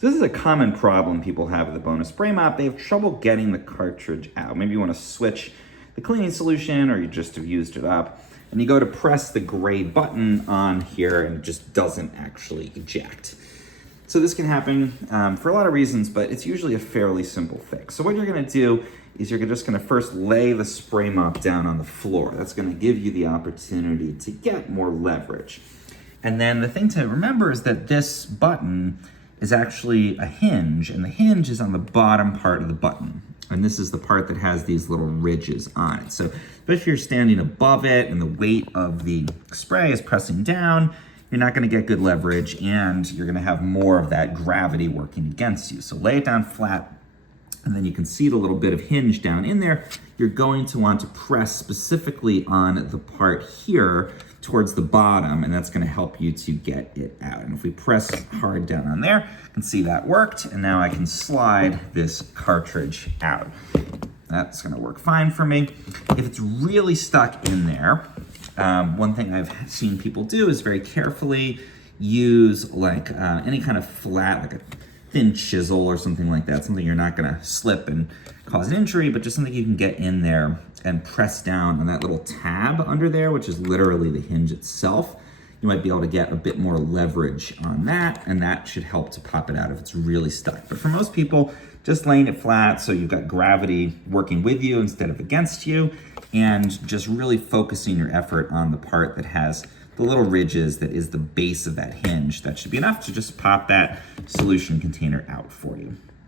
So this is a common problem people have with the Bona Spray Mop. They have trouble getting the cartridge out. Maybe you want to switch the cleaning solution, or you just have used it up, and you go to press the gray button on here and it just doesn't actually eject. So this can happen for a lot of reasons, but it's usually a fairly simple fix. So what you're gonna do is you're just gonna first lay the spray mop down on the floor. That's gonna give you the opportunity to get more leverage. And then the thing to remember is that this button is actually a hinge, and the hinge is on the bottom part of the button. And this is the part that has these little ridges on it. So if you're standing above it and the weight of the spray is pressing down, you're not gonna get good leverage, and you're gonna have more of that gravity working against you. So lay it down flat, and then you can see the little bit of hinge down in there. You're going to want to press specifically on the part here towards the bottom, and that's gonna help you to get it out. And if we press hard down on there, you can see that worked, and now I can slide this cartridge out. That's gonna work fine for me. If it's really stuck in there, one thing I've seen people do is very carefully use like any kind of flat, like a thin chisel or something like that, something you're not gonna slip and cause an injury, but just something you can get in there and press down on that little tab under there, which is literally the hinge itself. You might be able to get a bit more leverage on that, and that should help to pop it out if it's really stuck. But for most people, just laying it flat so you've got gravity working with you instead of against you, and just really focusing your effort on the part that has the little ridges that is the base of that hinge. That should be enough to just pop that solution container out for you.